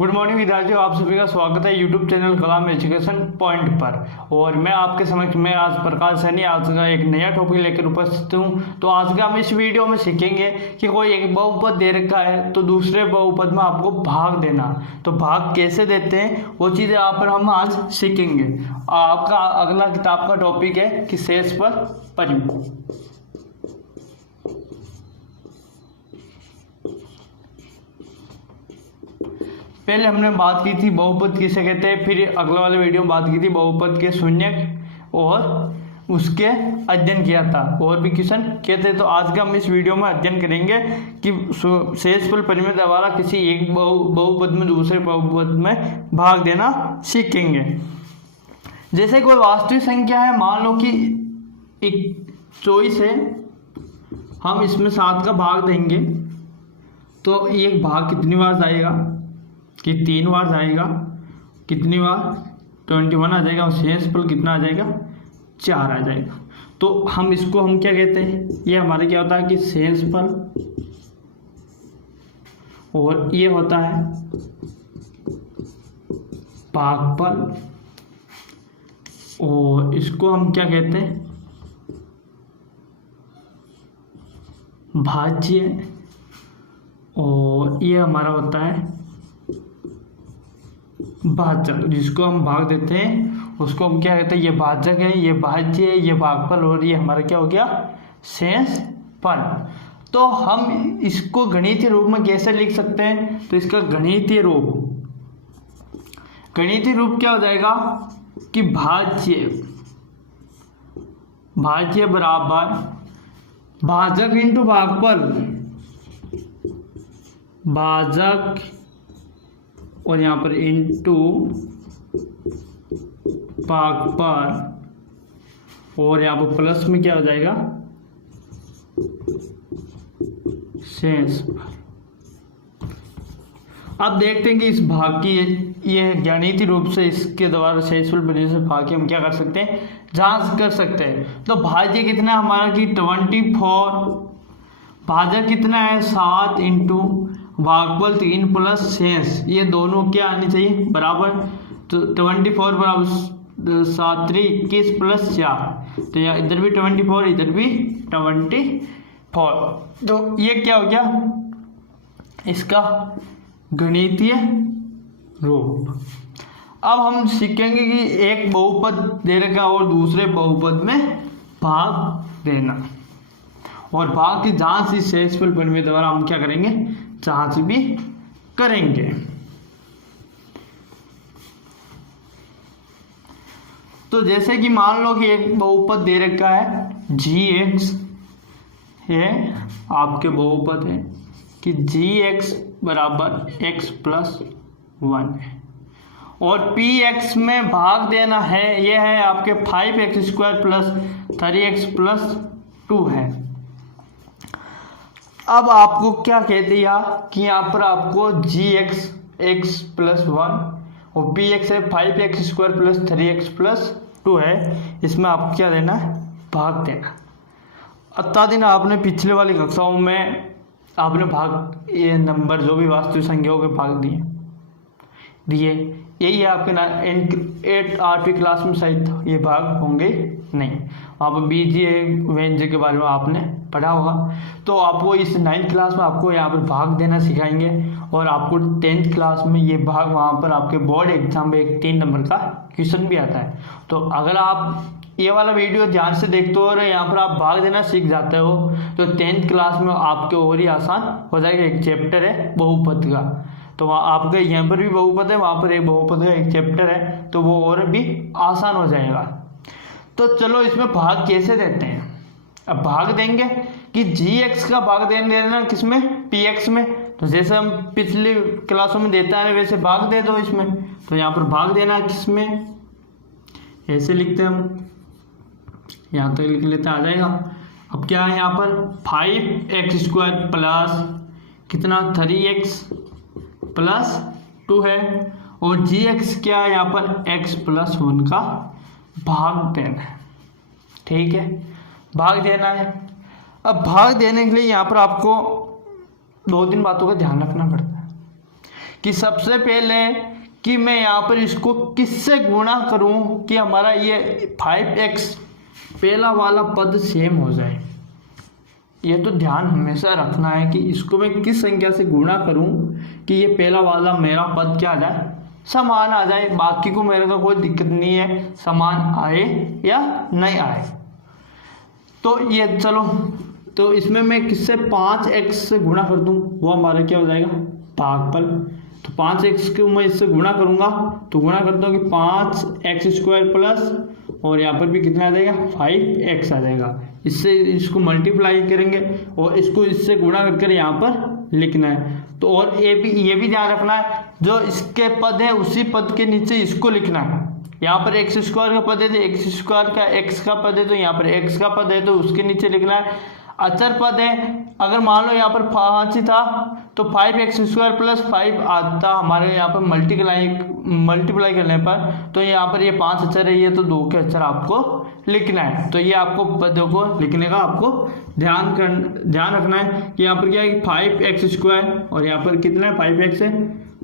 Good morning विद्यार्थियों, आप सभी का स्वागत है यूट्यूब चैनल कलाम एजुकेशन पॉइंट पर। और मैं आपके समक्ष में आज प्रकाश सैनी आज का एक नया टॉपिक लेकर उपस्थित हूँ। तो आज का हम इस वीडियो में सीखेंगे कि कोई एक बहुपद दे रखा है तो दूसरे बहुपद में आपको भाग देना, तो भाग कैसे देते हैं वो चीज़ें यहाँ पर हम आज सीखेंगे। आपका अगला किताब का टॉपिक है कि शेष पर परिमित। पहले हमने बात की थी बहुपद किसे कहते हैं, फिर अगले वाले वीडियो में बात की थी बहुपद के शून्यक और उसके अध्ययन किया था, और भी क्वेश्चन कहते हैं। तो आज का हम इस वीडियो में अध्ययन करेंगे कि शेष पर परिमित द्वारा किसी एक बहुपद में दूसरे बहुपद में भाग देना सीखेंगे। जैसे कोई वास्तविक संख्या है, मान लो कि एक 24 है, हम इसमें 7 का भाग देंगे तो ये भाग कितनी बार जाएगा कि 3 बार जाएगा। कितनी बार? 21 आ जाएगा। और शेषफल कितना आ जाएगा? 4 आ जाएगा। तो हम इसको हम क्या कहते हैं, ये हमारे क्या होता है कि शेषफल, और ये होता है भागफल, और इसको हम क्या कहते हैं? भाज्य। और ये हमारा होता है भाजक, जिसको हम भाग देते हैं उसको हम क्या कहते हैं? ये भाजक है, ये भाज्य है, ये भागफल, और ये हमारा क्या हो गया? शेषफल। तो हम इसको गणितीय रूप में कैसे लिख सकते हैं? तो इसका गणितीय रूप क्या हो जाएगा कि भाज्य बराबर भाजक इंटू भागफल, भाजक और यहाँ पर इंटू भागफल, और यहाँ पर प्लस में क्या हो जाएगा? शेषफल। अब देखते हैं कि इस भाग की ये गणितीय रूप से इसके द्वारा शेषफल परिमित से भाग की हम क्या कर सकते हैं? जांच कर सकते हैं। तो भाज्य कितना है हमारा कि 24, भाजक कितना है 7 इंटू भागफल 3 प्लस शेष, ये दोनों क्या आने चाहिए? बराबर। तो 24 बराबर 7 3 21 प्लस 4, तो यहाँ इधर भी 24 इधर भी 24। तो ये क्या हो गया इसका गणितीय रूप। अब हम सीखेंगे कि एक बहुपद दे रखा और दूसरे बहुपद में भाग देना, और भाग की जांच इस शेषफल परिमित द्वारा हम क्या करेंगे? जांच भी करेंगे। तो जैसे कि मान लो कि एक बहुपद दे रखा है gx, ये आपके बहुपद है कि gx बराबर x प्लस 1 है, और px में भाग देना है, ये है आपके 5x square plus 3x plus 2 है। अब आपको क्या कह दिया कि यहाँ पर आपको gx x प्लस 1 और px है 5x square plus 3x plus 2 है, इसमें आपको क्या देना है? भाग देना। अत्याधिक आपने पिछले वाली कक्षाओं में आपने भाग, ये नंबर जो भी वास्तविक संख्याओं के भाग दिए यही है आपके ना 8वीं क्लास में शायद ये भाग होंगे नहीं, वहाँ पर बीजीय व्यंजक के बारे में आपने पढ़ा होगा। तो आपको इस 9th क्लास में आपको यहाँ पर भाग देना सिखाएंगे, और आपको 10th क्लास में ये भाग वहाँ पर आपके बोर्ड एग्जाम में एक 3 नंबर का क्वेश्चन भी आता है। तो अगर आप ये वाला वीडियो ध्यान से देखते हो और यहाँ पर आप भाग देना सीख जाते हो तो 10th क्लास में आपके और ही आसान हो जाएगा। एक चैप्टर है बहुपद का, तो वहाँ आपका यहाँ पर भी बहुपद है, वहाँ पर एक बहुपद का एक चैप्टर है, तो वो और भी आसान हो जाएगा। तो चलो इसमें भाग कैसे देते हैं। अब भाग देंगे कि gx का भाग देना किसमें? px में। तो जैसे हम पिछली क्लासों में देता है वैसे भाग दे दो इसमें। तो यहाँ पर भाग देना है किसमें? ऐसे लिखते हैं हम, यहाँ तक लिख लेते, आ जाएगा। अब क्या है यहाँ पर 5x स्क्वायर प्लस कितना 3x प्लस 2 है, और gx क्या है यहाँ पर x प्लस 1 का भाग देना है। ठीक है, भाग देना है। अब भाग देने के लिए यहाँ पर आपको 2-3 बातों का ध्यान रखना पड़ता है कि सबसे पहले कि मैं यहाँ पर इसको किससे गुणा करूँ कि हमारा ये 5x पहला वाला पद सेम हो जाए। ये तो ध्यान हमेशा रखना है कि इसको मैं किस संख्या से गुणा करूं कि ये पहला वाला मेरा पद क्या आ जाए, समान आ जाए। बाकी को मेरे को कोई दिक्कत नहीं है, समान आए या नहीं आए। तो ये चलो, तो इसमें मैं किससे 5x से गुणा कर दूं, वो हमारा क्या हो जाएगा, भागफल। तो 5x को मैं इससे गुणा करूंगा, तो गुणा करता हूँ कि 5x² प्लस और यहाँ पर भी कितना आ जाएगा, 5x आ जाएगा। इससे इसको मल्टीप्लाई करेंगे और इसको इससे गुणा करके यहाँ पर लिखना है। तो और ये भी ध्यान रखना है, जो इसके पद है उसी पद के नीचे इसको लिखना है। यहाँ पर x² का पद है तो x² का x का पद है, तो यहाँ पर x का पद है तो उसके नीचे लिखना है। अचर पद है, अगर मान लो यहाँ पर 5 ही था तो 5x² प्लस 5 आता हमारे यहाँ पर मल्टीप्लाई करने पर, तो यहाँ पर ये 5 अचर है, ये तो 2 के अचर आपको लिखना है। तो ये आपको पदों को लिखने का आपको ध्यान रखना है कि यहाँ पर क्या है, 5x² और यहाँ पर कितना है, 5x है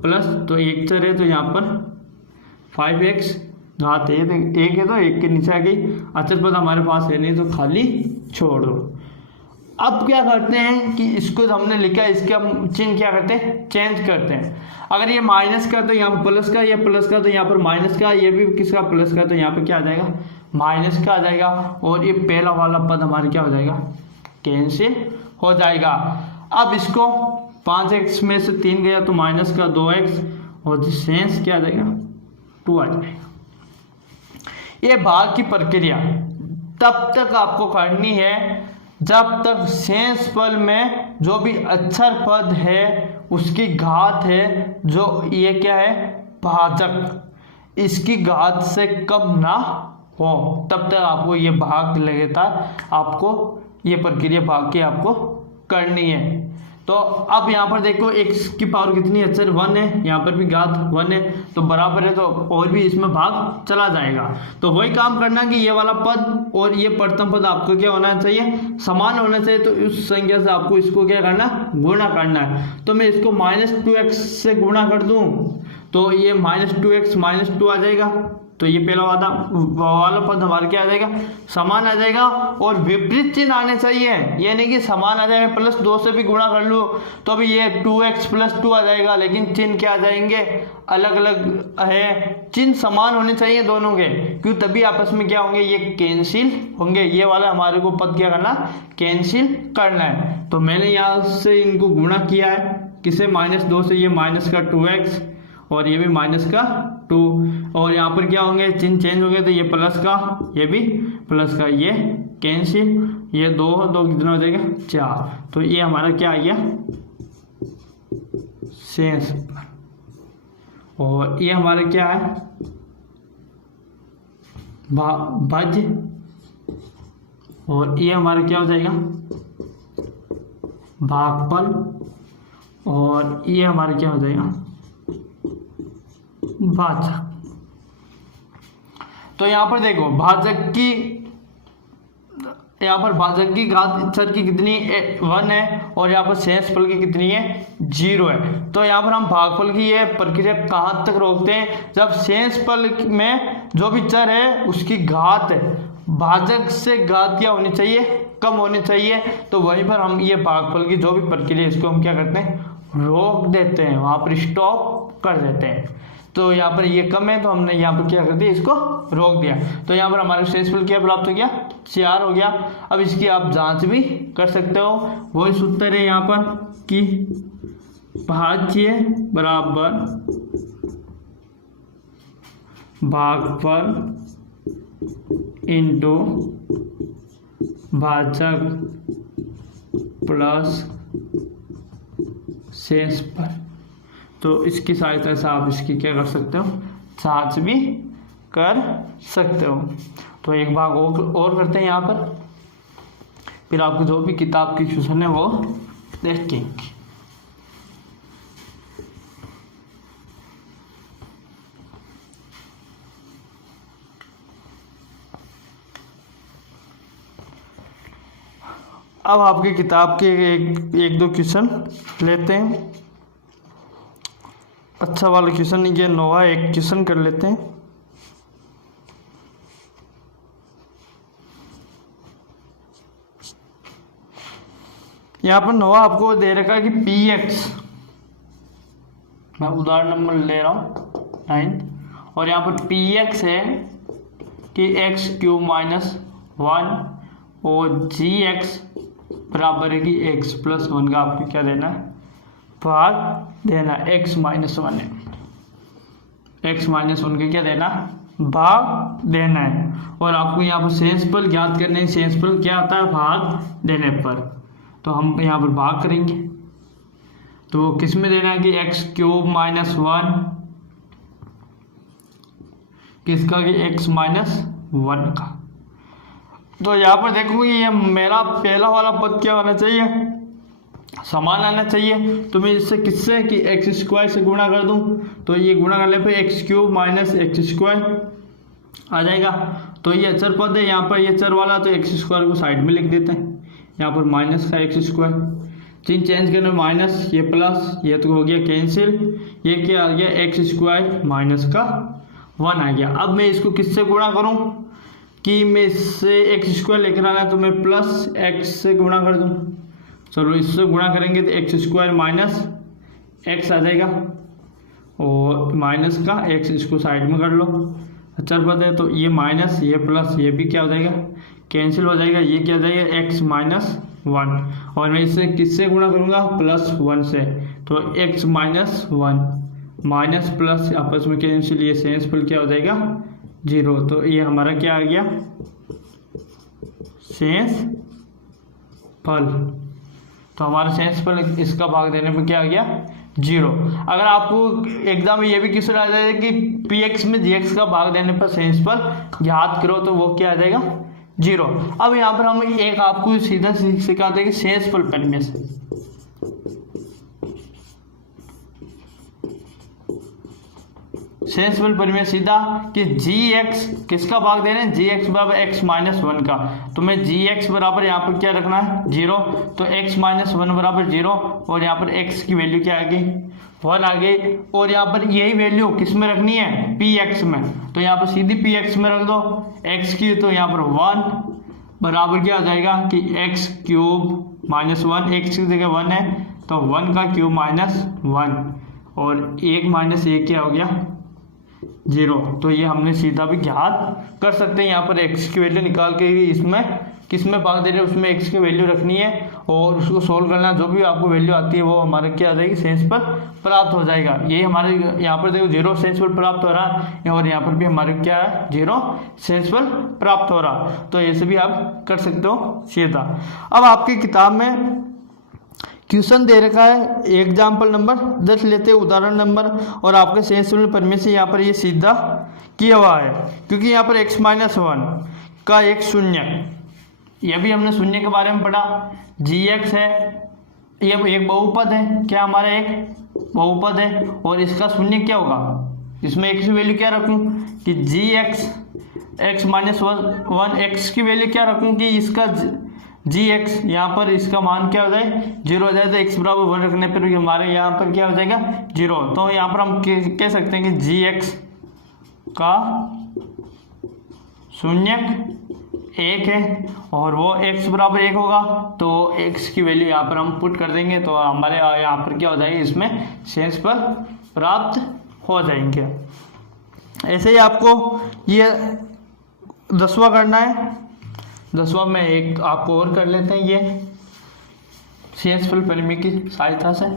प्लस, तो एक अचर है तो यहाँ पर 5x घात है, तो एक है तो एक के नीचे आ गई। अचर पद हमारे पास है नहीं तो खाली छोड़ दो। अब क्या करते हैं कि इसको हमने लिखा, इसके हम चिन्ह क्या करते हैं, चेंज करते हैं। अगर ये माइनस का तो यहाँ प्लस का, ये प्लस का तो यहाँ पर माइनस का, ये भी किसका प्लस का तो यहाँ पर क्या आ जाएगा, माइनस का आ जाएगा। और ये पहला वाला पद हमारे क्या हो जाएगा, कैंसिल हो जाएगा। अब इसको 5x में से 3 गया तो माइनस का 2x और शेष क्या आ जाएगा, 2 आ जाएगा। ये भाग की प्रक्रिया तब तक आपको करनी है जब तक शेषफल में जो भी अक्षर पद है उसकी घात है, जो ये क्या है, भाजक, इसकी घात से कम ना हो, तब तक आपको ये भाग लगातार आपको ये प्रक्रिया भाग की आपको करनी है। तो अब यहाँ पर देखो x की पावर कितनी है, अचर 1 है, यहाँ पर भी घात 1 है, तो बराबर है, तो और भी इसमें भाग चला जाएगा। तो वही काम करना कि ये वाला पद और ये प्रथम पद आपको क्या होना चाहिए, समान होना चाहिए। तो उस संख्या से आपको इसको क्या करना, गुणा करना है। तो मैं इसको -2x से गुणा कर दूं तो ये -2x -2 आ जाएगा। तो ये पहला वाला पद हमारा क्या आ जाएगा, समान आ जाएगा। और विपरीत चिन्ह आने चाहिए, ये नहीं कि समान आ जाएगा +2 से भी गुणा कर लूँ तो अभी ये 2x + 2 आ जाएगा, लेकिन चिन्ह क्या आ जाएंगे, अलग अलग है। चिन्ह समान होने चाहिए दोनों के, क्यों, तभी आपस में क्या होंगे, ये कैंसिल होंगे। ये वाला हमारे को पद क्या करना, कैंसिल करना है। तो मैंने यहाँ से इनको गुणा किया है, किसे, -2 से, ये माइनस का 2x और ये भी -2, और यहाँ पर क्या होंगे, चिन्ह चेंज हो गए, तो ये प्लस का, ये भी प्लस का, ये कैंसिल, ये 2 कितना हो जाएगा, 4। तो ये हमारा क्या आ गया, शेष। और ये हमारा क्या है, भाज्य, और ये हमारा क्या हो जाएगा, भागफल, और ये हमारा क्या हो जाएगा, भाजक। तो यहाँ पर देखो भाजक की, यहाँ पर भाजक की घात अचर की कितनी 1 है और यहाँ पर शेषफल की कितनी है, 0 है। तो यहाँ पर हम भागफल की ये प्रक्रिया कहाँ तक रोकते हैं, जब शेषफल में जो भी चर है उसकी घात भाजक से घात क्या होनी चाहिए, कम होनी चाहिए। तो वहीं पर हम ये भागफल की जो भी प्रक्रिया इसको हम क्या करते हैं, रोक देते हैं, वहाँ पर स्टॉप कर देते हैं। तो यहाँ पर ये कम है तो हमने यहाँ पर क्या कर दिया, इसको रोक दिया। तो यहाँ पर हमारे शेषफल क्या प्राप्त हो गया, 4 हो गया। अब इसकी आप जांच भी कर सकते हो, वही सूत्र है यहाँ पर कि भाज्य बराबर भागफल इंटू भाजक प्लस शेषफल। तो इसकी सहायता से आप इसकी क्या कर सकते हो, जांच भी कर सकते हो। तो एक भाग और करते हैं यहाँ पर, फिर आपको जो भी किताब की क्वेश्चन है वो देखेंगे। अब आपकी किताब के एक दो क्वेश्चन लेते हैं। अच्छा वाला क्वेश्चन नहीं किया, नोवा एक क्वेश्चन कर लेते हैं। यहाँ पर नोवा आपको दे रखा है कि पी एक्स, मैं उदाहरण नंबर ले रहा हूँ 9, और यहाँ पर पी एक्स है कि एक्स क्यूब माइनस 1 और जी एक्स बराबर है कि एक्स प्लस 1 का आपको क्या देना है, भाग देना। एक्स माइनस 1 है, एक्स माइनस 1 के क्या देना, भाग देना है। और आपको यहाँ पर सेंसफल ज्ञात करने हैं, सेंसफल क्या आता है, भाग देने पर। तो हम यहाँ पर भाग करेंगे, तो किस में देना है कि एक्स क्यूब माइनस 1 किसका, कि एक्स माइनस 1 का। तो यहाँ पर देखो ये मेरा पहला वाला पद क्या होना चाहिए, समान आना चाहिए। तो मैं इससे किससे कि एक्स स्क्वायर से गुणा कर दूं, तो ये गुणा करने पे x cube minus x square आ जाएगा। तो ये अचर पद है, यहाँ पर ये चर वाला, तो एक्स स्क्वायर को साइड में लिख देते हैं, यहाँ पर माइनस का एक्स स्क्वायर, चिन्ह चेंज करने में माइनस, ये प्लस, ये तो हो गया कैंसिल, ये क्या आ गया एक्स स्क्वायर माइनस का 1 आ गया। अब मैं इसको किससे गुणा करूं कि मैं इससे एक्स स्क्वायर लेकर आना है, तो मैं प्लस एक्स से गुणा कर दूं। चलो इससे गुणा करेंगे तो एक्स स्क्वायर माइनस एक्स आ जाएगा, और माइनस का एक्स इसको साइड में कर लो, अचर पद है तो ये माइनस, ये प्लस, ये भी क्या हो जाएगा, कैंसिल हो जाएगा, ये क्या हो जाएगा एक्स माइनस 1। और मैं इससे किससे गुणा करूँगा, प्लस 1 से, तो एक्स माइनस 1 माइनस प्लस आपस में कैंसिल, ये सेंसफुल क्या हो जाएगा 0। तो ये हमारा क्या आ गया, सेंस फल। तो हमारा सेंस फल इसका भाग देने पर क्या आ गया 0। अगर आपको एग्जाम में ये भी क्वेश्चन आ जाए कि पी एक्स में जी एक्स का भाग देने पर सेंस फल ज्ञात करो, तो वो क्या आ जाएगा 0। अब यहाँ पर हम एक आपको सीधा सिखाते हैं कि सेंस फल परिमेय से, सेंसफुल परिमेय सीधा कि जी एक्स किसका भाग दे रहे हैं, जी एक्स बराबर एक्स माइनस 1 का। तो मैं जी एक्स बराबर यहाँ पर क्या रखना है 0, तो एक्स माइनस 1 बराबर 0, और यहाँ पर एक्स की वैल्यू क्या आ गई 1 आ गई। और यहाँ पर यही वैल्यू किस में रखनी है, पी एक्स में, तो यहाँ पर सीधी पी एक्स में रख दो एक्स की, तो यहाँ पर 1 बराबर क्या आ जाएगा कि एक्स क्यूब माइनस 1, एक्स की जगह 1 है तो 1 का क्यूब माइनस 1, और 1 माइनस 1 क्या हो गया 0। तो ये हमने सीधा भी ज्ञात कर सकते हैं। यहाँ पर x की वैल्यू निकाल के इसमें किस में भाग दे रहे हैं उसमें x की वैल्यू रखनी है, और उसको सोल्व करना, जो भी आपको वैल्यू आती है वो हमारे क्या आ जाएगी सेंस पर प्राप्त हो जाएगा। यही हमारे यहाँ पर देखो 0 सेंस पर प्राप्त हो रहा है, और यहाँ पर भी हमारे क्या है 0 सेंस पर प्राप्त हो रहा। तो ऐसे भी आप कर सकते हो सीधा। अब आपकी किताब में क्वेश्चन दे रखा है एग्जाम्पल नंबर 10 लेते हैं, उदाहरण नंबर, और आपके सेंसफुल परिमेय से यहाँ पर ये सीधा किया हुआ है, क्योंकि यहाँ पर x माइनस 1 का एक शून्य, यह भी हमने शून्य के बारे में पढ़ा, gx है, ये एक बहुपद है, क्या हमारा एक बहुपद है, और इसका शून्य क्या होगा, इसमें x की वैल्यू क्या रखूँ कि gx x माइनस 1, x की वैल्यू क्या रखूँ कि इसका जी एक्स, यहाँ पर इसका मान क्या हो जाए 0 हो जाए, तो x बराबर 1 रखने पर हमारे यहाँ पर क्या हो जाएगा 0। तो यहाँ पर हम कह सकते हैं कि जी एक्स का शून्य 1 है, और वो x बराबर 1 होगा, तो x की वैल्यू यहाँ पर हम पुट कर देंगे, तो हमारे यहाँ पर क्या हो जाएगी इसमें सेंस पर प्राप्त हो जाएंगे। ऐसे ही आपको ये 10वां करना है। 10वां में एक आपको और कर लेते हैं, ये सेंसफुल परिमेय की सहायता से।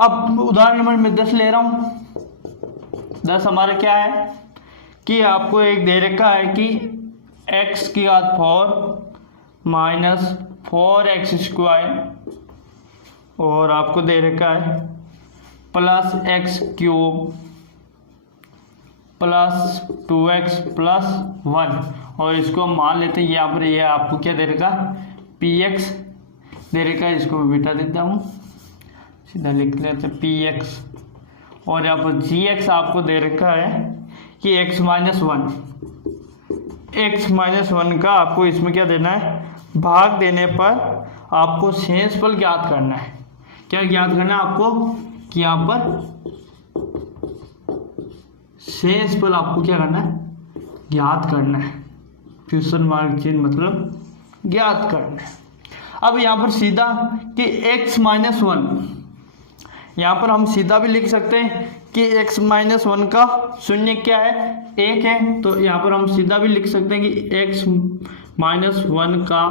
अब उदाहरण नंबर मैं 10 ले रहा हूँ। 10 हमारा क्या है कि आपको एक दे रखा है कि x की घात 4 माइनस 4x स्क्वायर, और आपको दे रखा है plus x cube plus 2x plus 1 और इसको मान लेते हैं यहाँ पर ये आपको क्या दे रखा px दे रखा, इसको बिठा देता हूँ, सीधा लिख लेते हैं px और यहाँ पर gx आपको दे रखा है कि x माइनस वन का आपको इसमें क्या देना है, भाग देने पर आपको शेषफल ज्ञात करना है। क्या ज्ञात करना है आपको कि यहाँ पर शेषफल आपको क्या करना है, ज्ञात करना है। क्वेश्चन मार्क चिन्ह मतलब ज्ञात करना है। अब यहाँ पर सीधा कि x माइनस वन, यहाँ पर हम सीधा भी लिख सकते हैं कि x माइनस वन का शून्य क्या है, 1 है। तो यहाँ पर हम सीधा भी लिख सकते हैं कि x माइनस वन का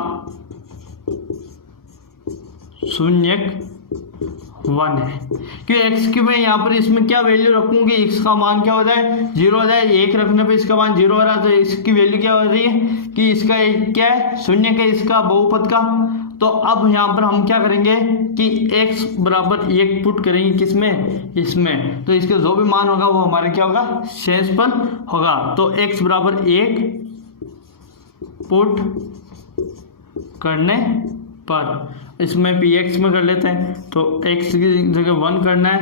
शून्य 1 है। क्यों x की मैं यहाँ पर इसमें क्या वैल्यू रखूँगी, x का मान क्या हो जाए 0 हो जाए, 1 रखने पे इसका मान 0 हो रहा है, तो इसकी वैल्यू क्या हो रही है कि इसका क्या है, शून्य का, इसका बहुपद का। तो अब यहाँ पर हम क्या करेंगे कि x बराबर 1 पुट करेंगे किसमें, इसमें, तो इसका जो भी मान होगा वो हमारे क्या होगा, शेषफल होगा। तो x बराबर 1 पुट करने पर इसमें px में कर लेते हैं, तो x की जगह 1 करना है,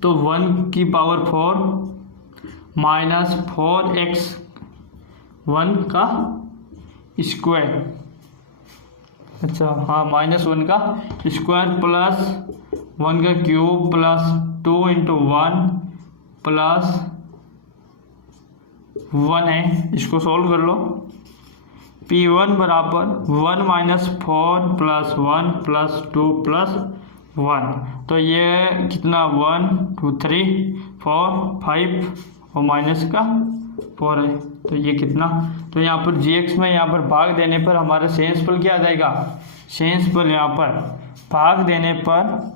तो 1 की पावर 4 माइनस 4x 1 का स्क्वायर, अच्छा हाँ -1 का स्क्वायर प्लस 1 का क्यूब प्लस 2 × 1 प्लस 1 है, इसको सॉल्व कर लो। P1 बराबर 1 माइनस 4 प्लस 1 प्लस 2 प्लस 1, तो ये कितना 1 2 3 4 5 और माइनस का 4 है, तो ये कितना, तो यहाँ पर gx में यहाँ पर भाग देने पर हमारा शेषफल क्या आ जाएगा, शेषफल यहाँ पर भाग देने पर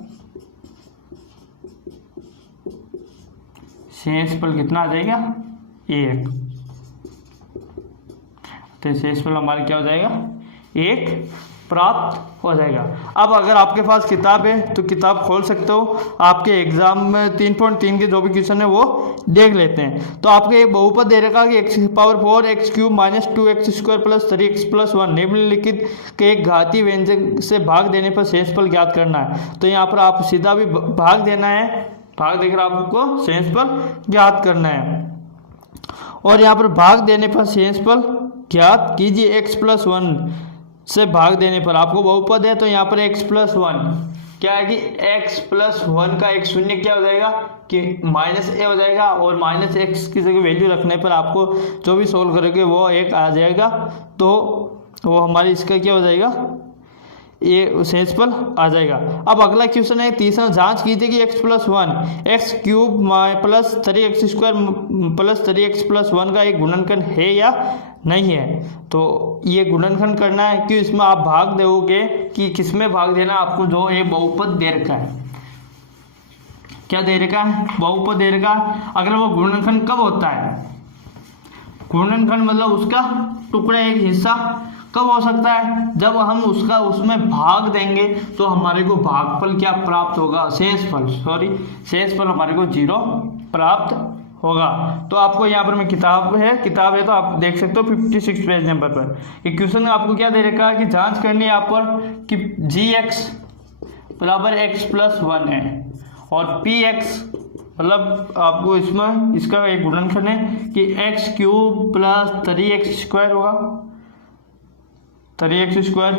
शेषफल कितना आ जाएगा 1, तो शेषफल हमारा क्या हो जाएगा 1 प्राप्त हो जाएगा। अब अगर आपके पास किताब है तो किताब खोल सकते हो, आपके एग्जाम में 3.3 के जो भी क्वेश्चन है वो देख लेते हैं। तो आपके एक बहुपद दे रखा कि x की power 4 x cube minus 2x square plus 3x plus 1 निम्नलिखित के एक घातीय व्यंजक से भाग देने पर शेषफल ज्ञात करना है। तो यहाँ पर आप सीधा भी भाग देना है, भाग देकर आपको शेषफल ज्ञात करना है, और यहाँ पर भाग देने पर शेषफल ज्ञात कीजिए। x प्लस 1 से भाग देने पर आपको बहुपद है, तो यहाँ पर x प्लस 1 क्या है कि x प्लस 1 का एक शून्य क्या हो जाएगा कि -a हो जाएगा, और माइनस x की जगह वैल्यू रखने पर आपको जो भी सोल्व करोगे वो 1 आ जाएगा, तो वो हमारी इसका क्या हो जाएगा, ये शेषफल आ जाएगा। अब अगला क्वेश्चन है तीसरा, जांच कीजिए कि x plus 1 x cube plus 3x square plus 3x plus 1 का एक गुणनखंड है या नहीं है। तो ये गुणनखंड करना है कि इसमें आप भाग दोगे कि किसमें भाग देना, आपको जो ये बहुपद दे रखा है, क्या दे रखा है, बहुपद दे रखा है। अगर वो गुणनखंड कब होता है, गुणनखंड मतलब उसका टुकड़ा एक हिस्सा कब हो सकता है, जब हम उसमें भाग देंगे तो हमारे को भागफल क्या प्राप्त होगा, शेषफल हमारे को 0 प्राप्त होगा। तो आपको यहाँ पर मैं किताब है तो आप देख सकते हो 56 पेज नंबर पर एक क्वेश्चन आपको क्या दे रखा है कि जांच करनी है यहाँ पर कि gx बराबर x प्लस 1 है और px मतलब आपको इसमें इसका एक गुणनखंड है कि x cube plus 3x square होगा, 3x square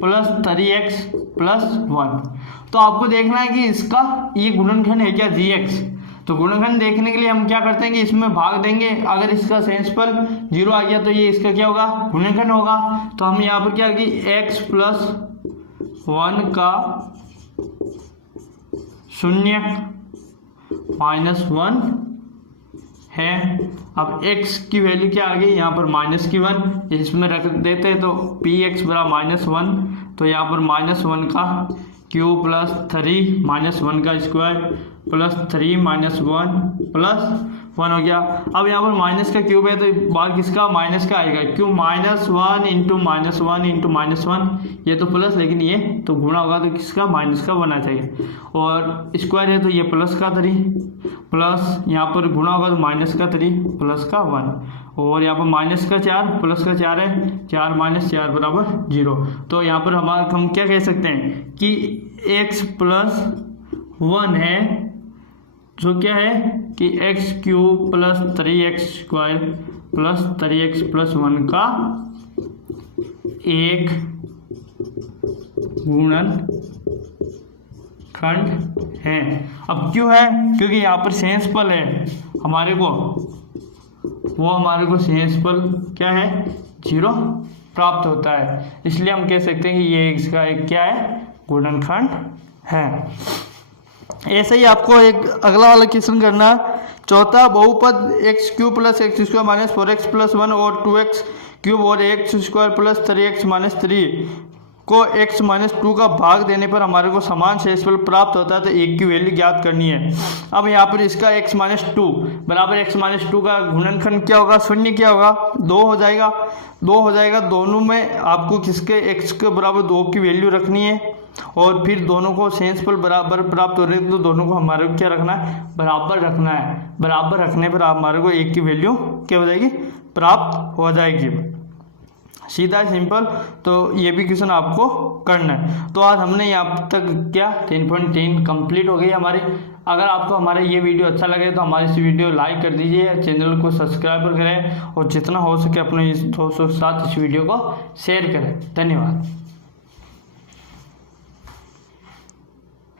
plus 3x plus 1। तो आपको देखना है कि इसका ये गुणनखंड है क्या gx। तो गुणनखंड देखने के लिए हम क्या करते हैं कि इसमें भाग देंगे, अगर इसका शेषफल 0 आ गया तो ये इसका क्या होगा, गुणनखंड होगा। तो हम यहाँ पर क्या कि x प्लस 1 का शून्य -1 है। अब x की वैल्यू क्या आ गई, यहाँ पर -1 इसमें रख देते हैं, तो px बराबर -1, तो यहाँ पर -1 का क्यूब प्लस 3 -1 का स्क्वायर प्लस 3 माइनस 1 प्लस 1 हो गया। अब यहाँ पर माइनस का क्यूब है तो बाहर किसका माइनस का आएगा, क्यों -1 इंटू -1 इंटू -1, ये तो प्लस लेकिन ये तो गुणा होगा तो किसका माइनस का बनना चाहिए। और स्क्वायर है तो ये प्लस का 3 प्लस यहाँ पर गुणा होगा तो माइनस का 3 प्लस का 1 और यहाँ पर माइनस का 4 प्लस का 4 है, 4 माइनस 4 बराबर 0। तो यहाँ पर हम क्या कह सकते हैं कि x प्लस 1 है जो क्या है कि x cube plus 3x square plus 3x plus 1 का एक गुणनखंड है। अब क्यों है, क्योंकि यहाँ पर सेंसफल है हमारे को, वो हमारे को सेंसफल क्या है 0 प्राप्त होता है, इसलिए हम कह सकते हैं कि ये इसका एक क्या है गुणनखंड है। ऐसे ही आपको एक अगला वाला क्वेश्चन करना है। चौथा बहुपद x cube plus x square minus 4x plus 1 और 2x क्यूब और x square plus 3x minus 3 को x माइनस 2 का भाग देने पर हमारे को समान शेषफल प्राप्त होता है, तो एक की वैल्यू ज्ञात करनी है। अब यहाँ पर इसका x माइनस 2 बराबर x माइनस 2 का गुणनखंड क्या होगा, शून्य क्या होगा 2 हो जाएगा, 2 हो जाएगा। दोनों में आपको किसके x के बराबर 2 की वैल्यू रखनी है और फिर दोनों को शेषफल बराबर प्राप्त हो रहे हैं तो दोनों को हमारे को क्या रखना है बराबर रखना है। बराबर रखने पर हमारे को एक की वैल्यू क्या हो जाएगी प्राप्त हो जाएगी, सीधा सिंपल। तो ये भी क्वेश्चन आपको करना है। तो आज हमने यहाँ तक क्या 10.10 कंप्लीट हो गई हमारी। अगर आपको हमारा ये वीडियो अच्छा लगे तो हमारी इस वीडियो लाइक कर दीजिए, चैनल को सब्सक्राइब करें और जितना हो सके अपने दोस्तों के साथ इस वीडियो को शेयर करें। धन्यवाद।